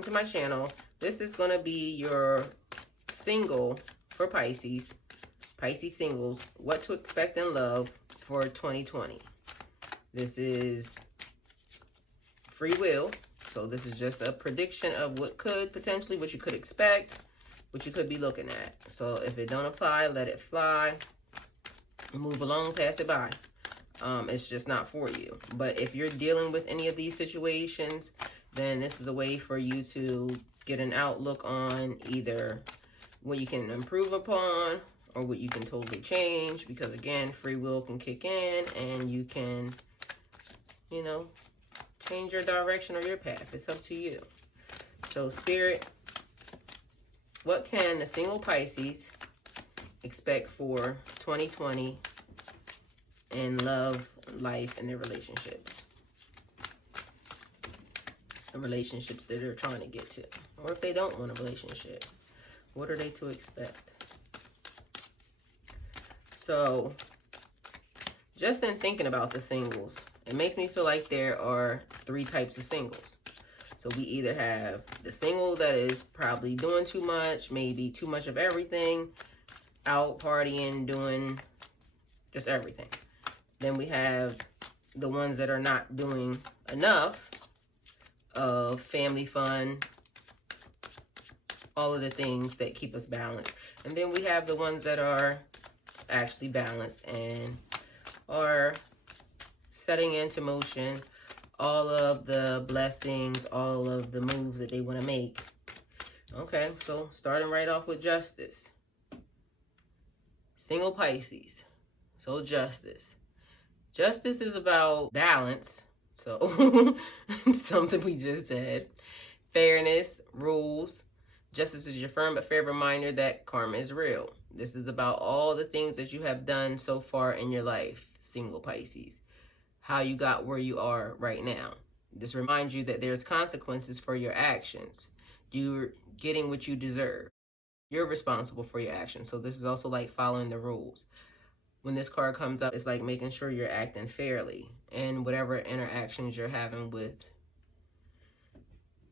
welcome to my channel. This is going to be your single for Pisces. Pisces singles, what to expect in love for 2020. This is free will. So this is just a prediction of what you could expect, what you could be looking at. So if it don't apply, let it fly. Move along, pass it by. It's just not for you. But if you're dealing with any of these situations, then this is a way for you to get an outlook on either what you can improve upon or what you can totally change. Because again, free will can kick in and you can, you know, change your direction or your path. It's up to you. So Spirit, what can the single Pisces expect for 2020 in love, life, and their relationships? The relationships that they're trying to get to. Or if they don't want a relationship, what are they to expect? So, just in thinking about the singles, it makes me feel like there are 3 types of singles. So we either have the single that is probably doing too much, maybe too much of everything, out partying, doing just everything. Then we have the ones that are not doing enough of family fun, all of the things that keep us balanced. And then we have the ones that are actually balanced and are setting into motion all of the blessings, all of the moves that they want to make. Okay, so starting right off with Justice. Single Pisces. So Justice. Justice is about balance. So something we just said. Fairness, rules. Justice is your firm but fair reminder that karma is real. This is about all the things that you have done so far in your life, single Pisces. How you got where you are right now. This reminds you that there's consequences for your actions. You're getting what you deserve. You're responsible for your actions. So this is also like following the rules. When this card comes up, it's like making sure you're acting fairly in whatever interactions you're having with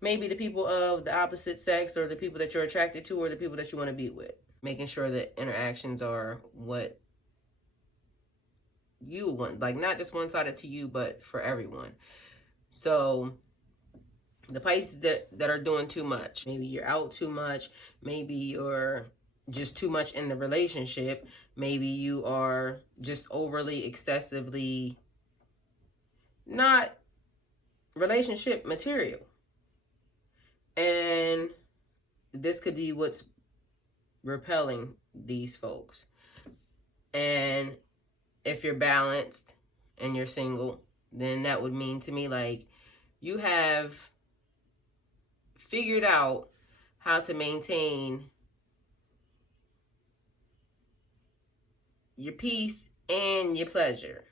maybe the people of the opposite sex or the people that you're attracted to or the people that you want to be with. Making sure that interactions are what you want, like not just one-sided to you, but for everyone. So the Pisces that are doing too much, maybe you're out too much, maybe you're just too much in the relationship, maybe you are just overly, excessively not relationship material. And this could be what's repelling these folks. And if you're balanced and you're single, then that would mean to me like you have figured out how to maintain your peace and your pleasure.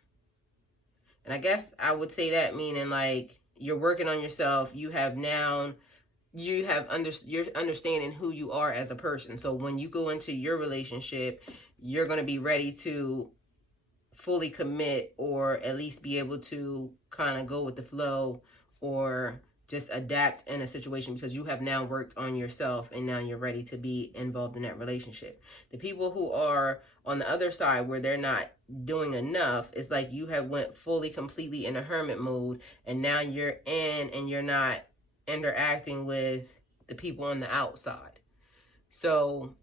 And I guess I would say that meaning like you're working on yourself. You're understanding who you are as a person. So when you go into your relationship, you're going to be ready to fully commit or at least be able to kind of go with the flow or just adapt in a situation because you have now worked on yourself and now you're ready to be involved in that relationship. The people who are on the other side where they're not doing enough, it's like you have went fully, completely in a hermit mode and now you're in and you're not interacting with the people on the outside. So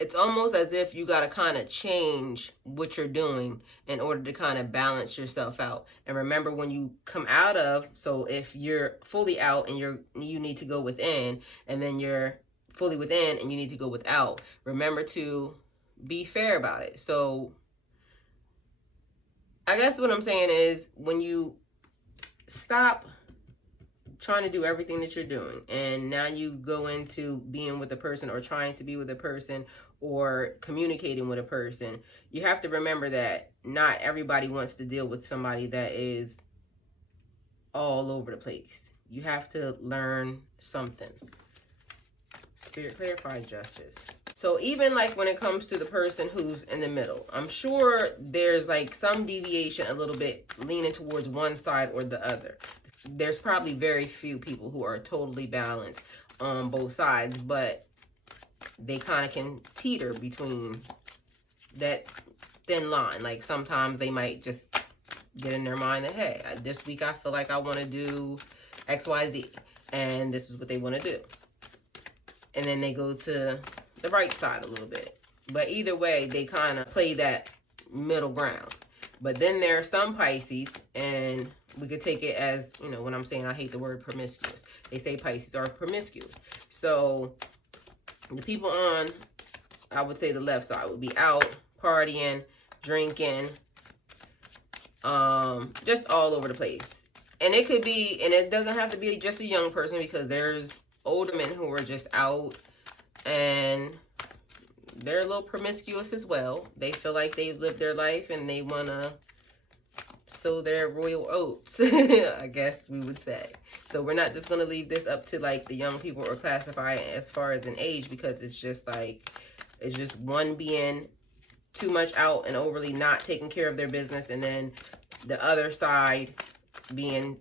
it's almost as if you got to kind of change what you're doing in order to kind of balance yourself out. And remember when you come out of, so if you're fully out and you need to go within, and then you're fully within and you need to go without, remember to be fair about it. So I guess what I'm saying is when you stop trying to do everything that you're doing and now you go into being with a person or trying to be with a person or communicating with a person, you have to remember that not everybody wants to deal with somebody that is all over the place. You have to learn something. Spirit, clarify Justice. So even like when it comes to the person who's in the middle, I'm sure there's like some deviation a little bit leaning towards one side or the other. there's probably very few people who are totally balanced on both sides, but they kind of can teeter between that thin line. Like sometimes they might just get in their mind that, hey, this week I feel like I want to do XYZ, and this is what they want to do. And then they go to the right side a little bit. But either way, they kind of play that middle ground. But then there are some Pisces, and we could take it as, you know, when I'm saying I hate the word promiscuous, they say Pisces are promiscuous. So the people on, I would say the left side would be out, partying, drinking, just all over the place. And it could be, and it doesn't have to be just a young person, because there's older men who are just out and they're a little promiscuous as well. They feel like they've lived their life and they want to sow their royal oats, I guess we would say. So we're not just going to leave this up to like the young people or classify it as far as an age, because it's just like, it's just one being too much out and overly not taking care of their business, and then the other side being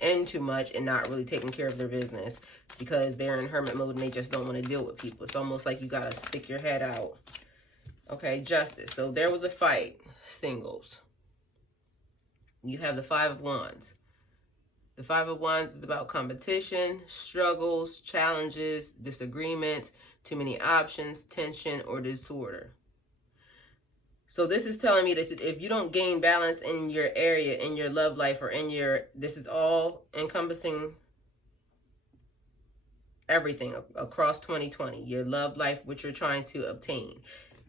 in too much and not really taking care of their business because they're in hermit mode and they just don't want to deal with people. It's almost like you got to stick your head out. Okay, Justice. So there was a fight. Singles. You have the Five of Wands. The Five of Wands is about competition, struggles, challenges, disagreements, too many options, tension, or disorder. So this is telling me that if you don't gain balance in your area, in your love life, or in your, this is all encompassing everything across 2020, your love life, what you're trying to obtain.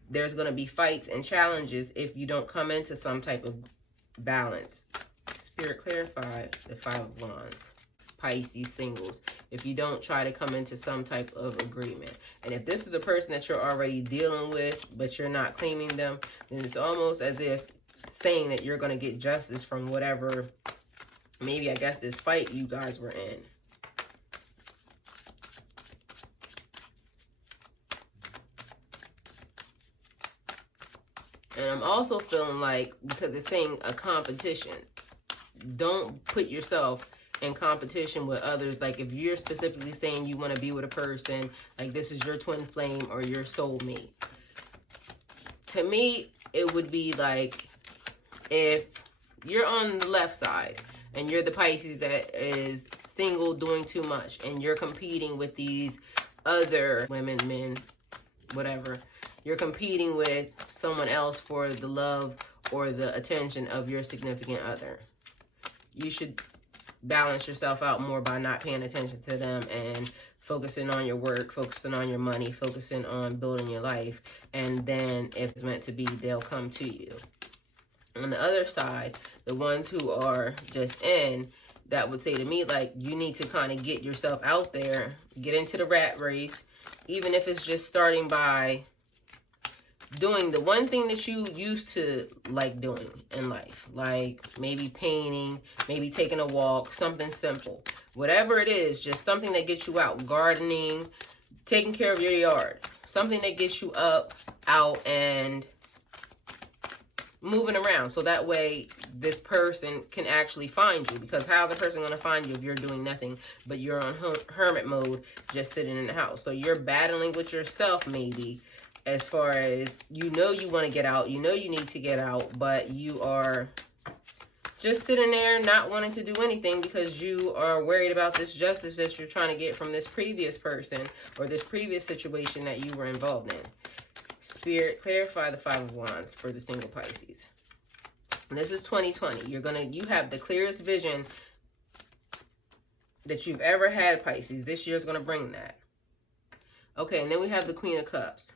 There's going to be fights and challenges if you don't come into some type of balance. Spirit, clarify the Five of Wands. Pisces singles, if you don't try to come into some type of agreement. And if this is a person that you're already dealing with, but you're not claiming them, then it's almost as if saying that you're going to get justice from whatever, maybe I guess this fight you guys were in. And I'm also feeling like, because it's saying a competition, don't put yourself in competition with others. Like if you're specifically saying you want to be with a person, like this is your twin flame or your soulmate. To me, it would be like if you're on the left side and you're the Pisces that is single, doing too much, and you're competing with these other women, men, whatever. You're competing with someone else for the love or the attention of your significant other. You should balance yourself out more by not paying attention to them and focusing on your work, focusing on your money, focusing on building your life. And then if it's meant to be, they'll come to you. On the other side, the ones who are just in, that would say to me, like, you need to kind of get yourself out there, get into the rat race, even if it's just starting by doing the one thing that you used to like doing in life, like maybe painting, maybe taking a walk, something simple. Whatever it is, just something that gets you out, gardening, taking care of your yard, something that gets you up, out, and moving around. So that way this person can actually find you, because how's a person going to find you if you're doing nothing but you're on hermit mode, just sitting in the house? So you're battling with yourself maybe, as far as you know you want to get out, you know you need to get out, but you are just sitting there not wanting to do anything because you are worried about this justice that you're trying to get from this previous person or this previous situation that you were involved in. Spirit, clarify the Five of Wands for the single Pisces. And this is 2020. You have the clearest vision that you've ever had, Pisces. This year's going to bring that. Okay, and then we have the Queen of Cups.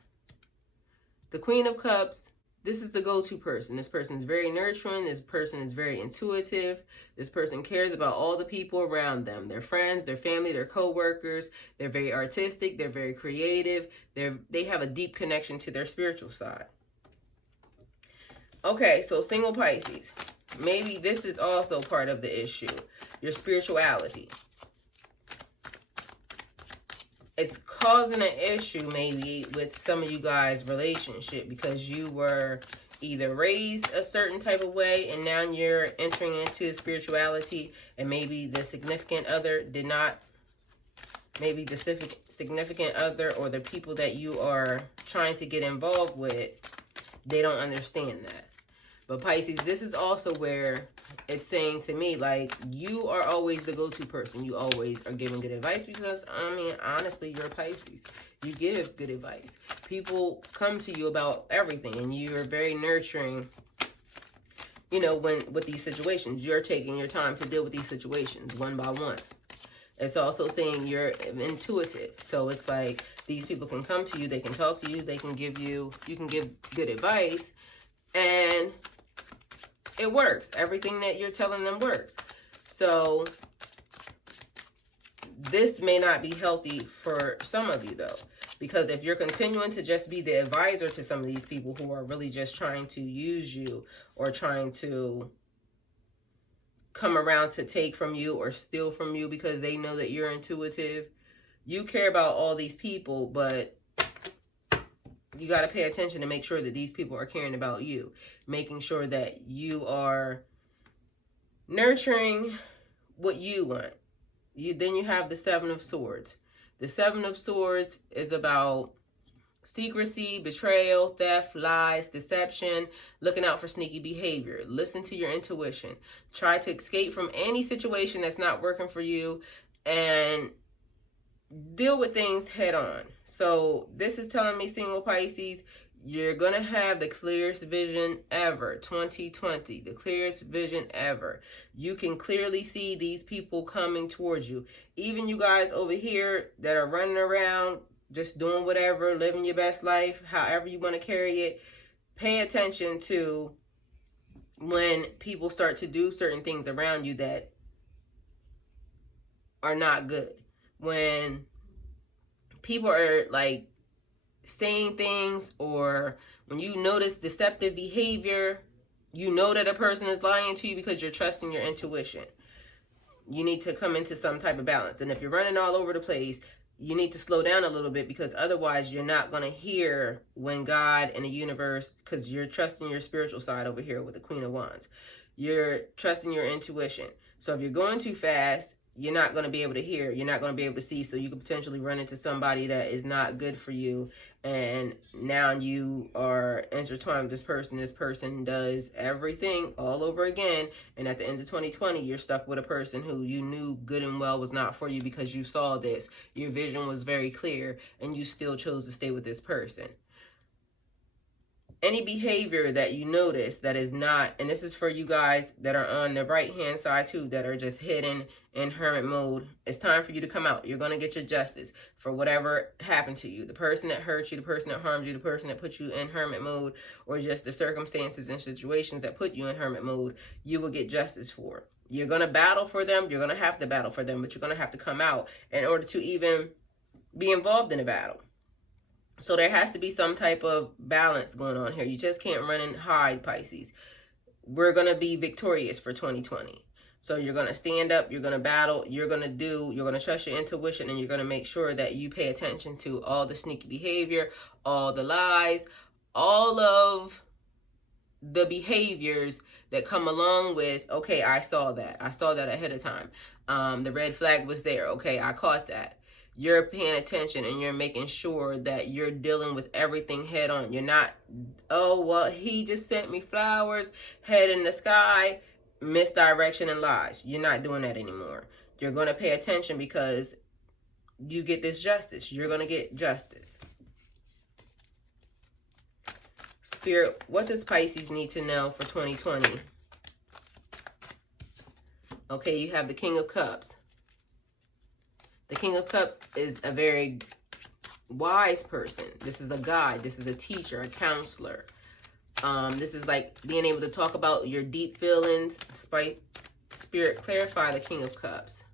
The Queen of Cups, this is the go-to person. This person is very nurturing. This person is very intuitive. This person cares about all the people around them. Their friends, their family, their co-workers. They're very artistic. They're very creative. They have a deep connection to their spiritual side. Okay, so single Pisces. Maybe this is also part of the issue. Your spirituality. It's causing an issue maybe with some of you guys' relationship because you were either raised a certain type of way and now you're entering into spirituality, and maybe the significant other did not, maybe the significant other or the people that you are trying to get involved with, they don't understand that. But Pisces, this is also where it's saying to me, like, you are always the go-to person. You always are giving good advice because, I mean, honestly, you're a Pisces. You give good advice. People come to you about everything, and you are very nurturing, you know, with these situations. You're taking your time to deal with these situations one by one. It's also saying you're intuitive. So it's like these people can come to you, they can talk to you, they can give you, you can give good advice, and it works. Everything that you're telling them works. So this may not be healthy for some of you though, because if you're continuing to just be the advisor to some of these people who are really just trying to use you or trying to come around to take from you or steal from you because they know that you're intuitive, you care about all these people, but you got to pay attention to make sure that these people are caring about you, making sure that you are nurturing what you want. Then you have the Seven of Swords. The Seven of Swords is about secrecy, betrayal, theft, lies, deception, looking out for sneaky behavior. Listen to your intuition. Try to escape from any situation that's not working for you and deal with things head on. So this is telling me, single Pisces, you're going to have the clearest vision ever. 2020, the clearest vision ever. You can clearly see these people coming towards you. Even you guys over here that are running around, just doing whatever, living your best life, however you want to carry it. Pay attention to when people start to do certain things around you that are not good. When people are like saying things, or when you notice deceptive behavior, you know that a person is lying to you because you're trusting your intuition. You need to come into some type of balance. And if you're running all over the place, you need to slow down a little bit, because otherwise you're not going to hear when God and the universe, because you're trusting your spiritual side over here with the Queen of Wands. You're trusting your intuition. So if you're going too fast, you're not going to be able to hear. You're not going to be able to see. So you could potentially run into somebody that is not good for you. And now you are intertwined with this person. This person does everything all over again. And at the end of 2020, you're stuck with a person who you knew good and well was not for you, because you saw this. Your vision was very clear and you still chose to stay with this person. Any behavior that you notice that is not, and this is for you guys that are on the right hand side too, that are just hidden in hermit mode, it's time for you to come out. You're going to get your justice for whatever happened to you. The person that hurt you, the person that harmed you, the person that put you in hermit mode, or just the circumstances and situations that put you in hermit mode, you will get justice for. You're going to battle for them. You're going to have to battle for them, but you're going to have to come out in order to even be involved in a battle. So there has to be some type of balance going on here. You just can't run and hide, Pisces. We're going to be victorious for 2020. So you're going to stand up, you're going to battle, you're going to trust your intuition, and you're going to make sure that you pay attention to all the sneaky behavior, all the lies, all of the behaviors that come along with, okay, I saw that ahead of time. The red flag was there. Okay, I caught that. You're paying attention and you're making sure that you're dealing with everything head on. You're not, oh, well, he just sent me flowers, head in the sky, misdirection and lies. You're not doing that anymore. You're going to pay attention because you get this justice. You're going to get justice. Spirit, what does Pisces need to know for 2020? Okay, you have the King of Cups. The King of Cups is a very wise person. This is a guide. This is a teacher, a counselor. This is like being able to talk about your deep feelings. Spirit, clarify the King of Cups.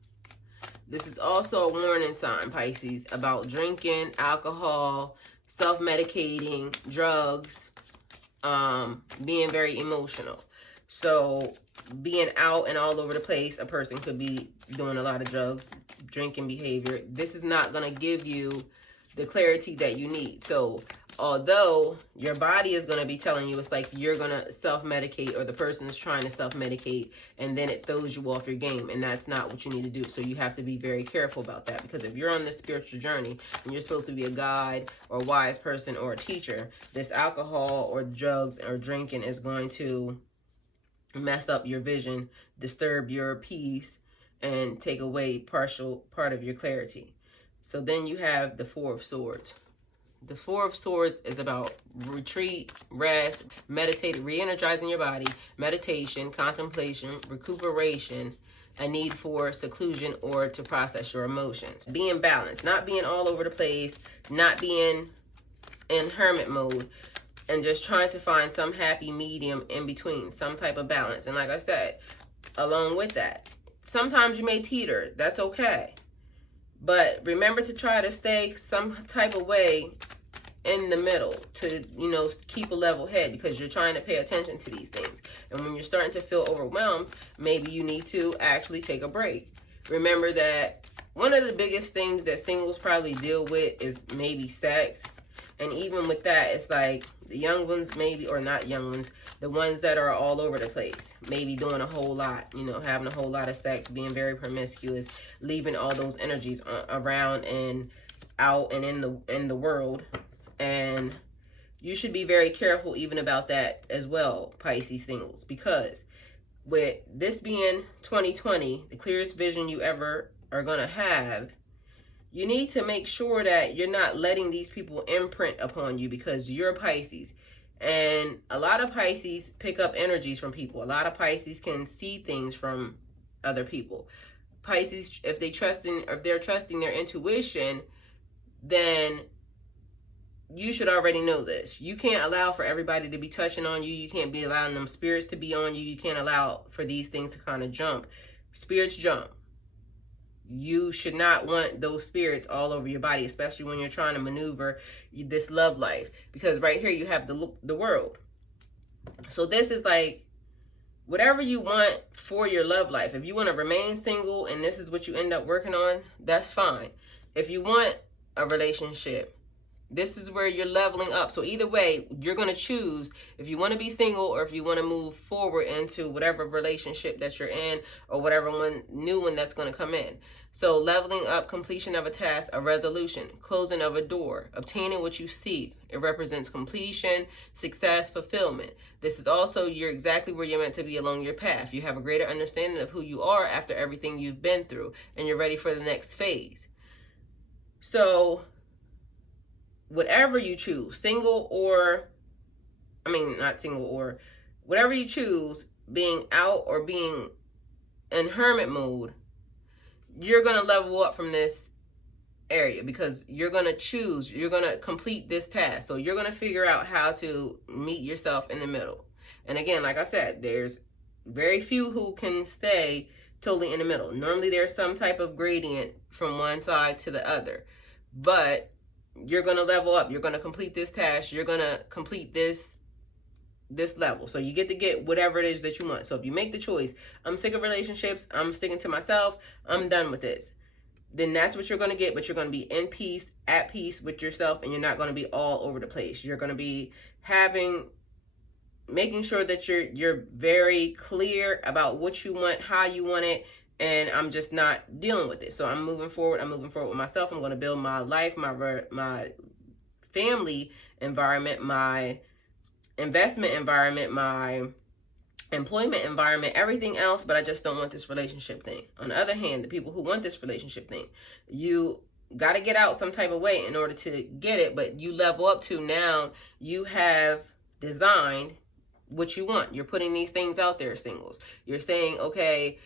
This is also a warning sign, Pisces, about drinking, alcohol, self-medicating, drugs, being very emotional. So being out and all over the place, a person could be doing a lot of drugs, drinking behavior. This is not going to give you the clarity that you need. So although your body is going to be telling you, it's like you're going to self-medicate, or the person is trying to self-medicate, and then it throws you off your game, and that's not what you need to do. So you have to be very careful about that, because if you're on this spiritual journey and you're supposed to be a guide or a wise person or a teacher, this alcohol or drugs or drinking is going to mess up your vision, disturb your peace, and take away part of your clarity. So then you have the Four of Swords. The Four of Swords is about retreat, rest, meditate, re-energizing your body, meditation, contemplation, recuperation, a need for seclusion or to process your emotions. Being balanced, not being all over the place, not being in hermit mode, and just trying to find some happy medium in between, some type of balance. And like I said, along with that, sometimes you may teeter. That's okay. But remember to try to stay some type of way in the middle to, you know, keep a level head, because you're trying to pay attention to these things. And when you're starting to feel overwhelmed, maybe you need to actually take a break. Remember that one of the biggest things that singles probably deal with is maybe sex. And even with that, it's like the young ones maybe, or not young ones, the ones that are all over the place, maybe doing a whole lot, you know, having a whole lot of sex, being very promiscuous, leaving all those energies around and out and in the world. And you should be very careful even about that as well, Pisces singles, because with this being 2020, the clearest vision you ever are going to have, you need to make sure that you're not letting these people imprint upon you, because you're Pisces. And a lot of Pisces pick up energies from people. A lot of Pisces can see things from other people. Pisces, if they're trusting their intuition, then you should already know this. You can't allow for everybody to be touching on you. You can't be allowing them spirits to be on you. You can't allow for these things to kind of jump. Spirits jump. You should not want those spirits all over your body, especially when you're trying to maneuver this love life. Because right here you have the world. So this is like whatever you want for your love life. If you want to remain single and this is what you end up working on, that's fine. If you want a relationship, this is where you're leveling up. So either way, you're going to choose if you want to be single or if you want to move forward into whatever relationship that you're in, or whatever new one that's going to come in. So leveling up, completion of a task, a resolution, closing of a door, obtaining what you seek. It represents completion, success, fulfillment. This is also you're exactly where you're meant to be along your path. You have a greater understanding of who you are after everything you've been through, and you're ready for the next phase. So whatever you choose, single or, not single or, whatever you choose, being out or being in hermit mode, you're going to level up from this area, because you're going to choose, you're going to complete this task. So you're going to figure out how to meet yourself in the middle. And again, like I said, there's very few who can stay totally in the middle. Normally there's some type of gradient from one side to the other, but you're going to level up. You're going to complete this task. You're going to complete this level. So you get whatever it is that you want. So if you make the choice, I'm sick of relationships, I'm sticking to myself, I'm done with this, then that's what you're going to get. But you're going to be in peace, at peace with yourself, and you're not going to be all over the place. You're going to be making sure that you're very clear about what you want, how you want it. And I'm just not dealing with it. So I'm moving forward. I'm moving forward with myself. I'm going to build my life, my family environment, my investment environment, my employment environment, everything else. But I just don't want this relationship thing. On the other hand, the people who want this relationship thing, you got to get out some type of way in order to get it. But you level up to now you have designed what you want. You're putting these things out there, singles. You're saying, okay,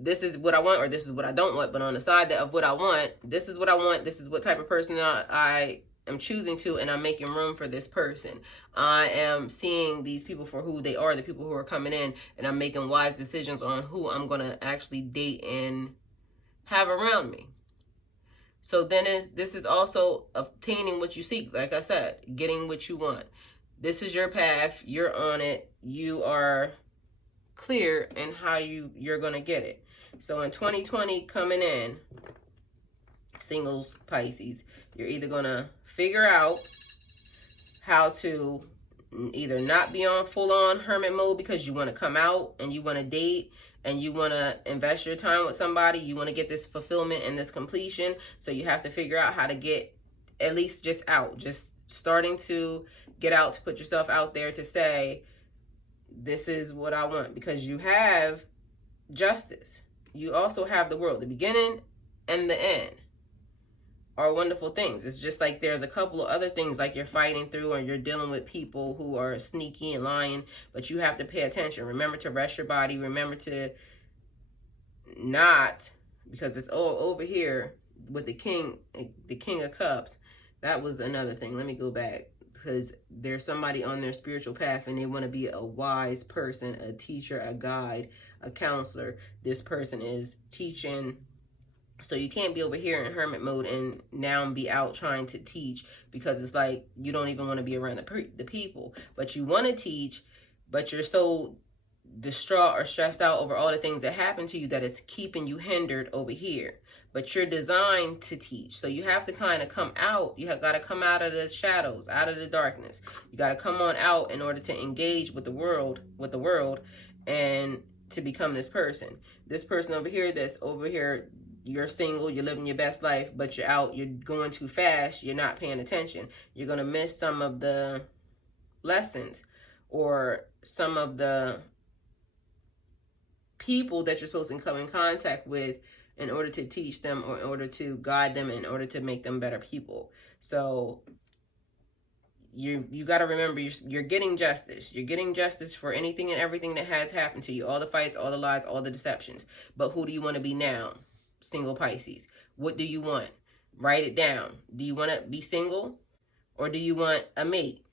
this is what I want, or this is what I don't want. But on the side of what I want, this is what I want. This is what type of person I am choosing to, and I'm making room for this person. I am seeing these people for who they are, the people who are coming in, and I'm making wise decisions on who I'm going to actually date and have around me. So then this is also obtaining what you seek. Like I said, getting what you want. This is your path. You're on it. You are clear in how you're going to get it. So in 2020 coming in, Singles Pisces, you're either going to figure out how to either not be on full-on hermit mode because you want to come out and you want to date and you want to invest your time with somebody, you want to get this fulfillment and this completion, so you have to figure out how to get at least just out, just starting to get out, to put yourself out there to say, this is what I want, because you have justice. You also have the world. The beginning and the end are wonderful things. It's just like there's a couple of other things like you're fighting through, or you're dealing with people who are sneaky and lying, but you have to pay attention. Remember to rest your body. Remember to not, because it's all over here with the King of Cups. That was another thing. Let me go back, because there's somebody on their spiritual path and they want to be a wise person, a teacher, a guide, a counselor. This person is teaching. So you can't be over here in hermit mode and now be out trying to teach, because it's like you don't even want to be around the people. But you want to teach, but you're so distraught or stressed out over all the things that happen to you that it's keeping you hindered over here. But you're designed to teach. So you have to kind of come out. You have got to come out of the shadows, out of the darkness. You got to come on out in order to engage with the world, and to become this person. This person over here that's over here, you're single, you're living your best life, but you're out, you're going too fast, you're not paying attention. You're going to miss some of the lessons or some of the people that you're supposed to come in contact with in order to teach them, or in order to guide them, in order to make them better people. So you got to remember, you're getting justice. You're getting justice for anything and everything that has happened to you. All the fights, all the lies, all the deceptions. But who do you want to be now? Single Pisces. What do you want? Write it down. Do you want to be single, or do you want a mate?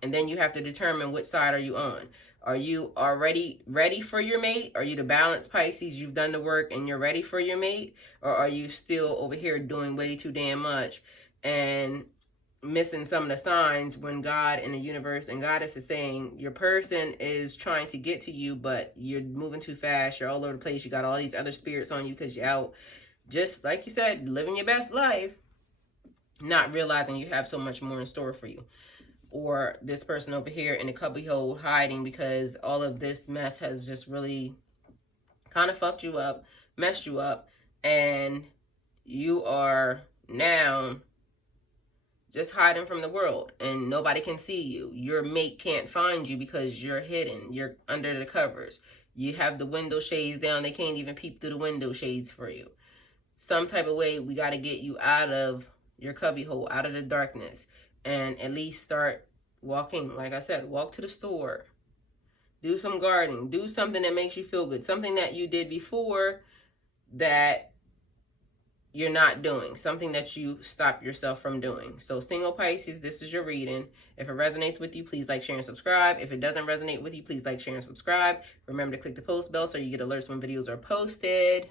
And then you have to determine which side are you on. Are you already ready for your mate? Are you the balanced Pisces? You've done the work and you're ready for your mate? Or are you still over here doing way too damn much and missing some of the signs when God and the universe and Goddess is saying your person is trying to get to you, but you're moving too fast, you're all over the place, you got all these other spirits on you because you're out, just like you said, living your best life, not realizing you have so much more in store for you. Or this person over here in a cubbyhole hiding because all of this mess has just really kind of fucked you up, messed you up, and you are now just hiding from the world and nobody can see you. Your mate can't find you because you're hidden. You're under the covers. You have the window shades down. They can't even peep through the window shades for you. Some type of way we got to get you out of your cubbyhole, out of the darkness, and at least start walking. Like I said, walk to the store. Do some gardening. Do something that makes you feel good. Something that you did before that you're not doing, something that you stop yourself from doing. So single Pisces, this is your reading. If it resonates with you, please like, share, and subscribe. If it doesn't resonate with you, please like, share, and subscribe. Remember to click the post bell so you get alerts when videos are posted.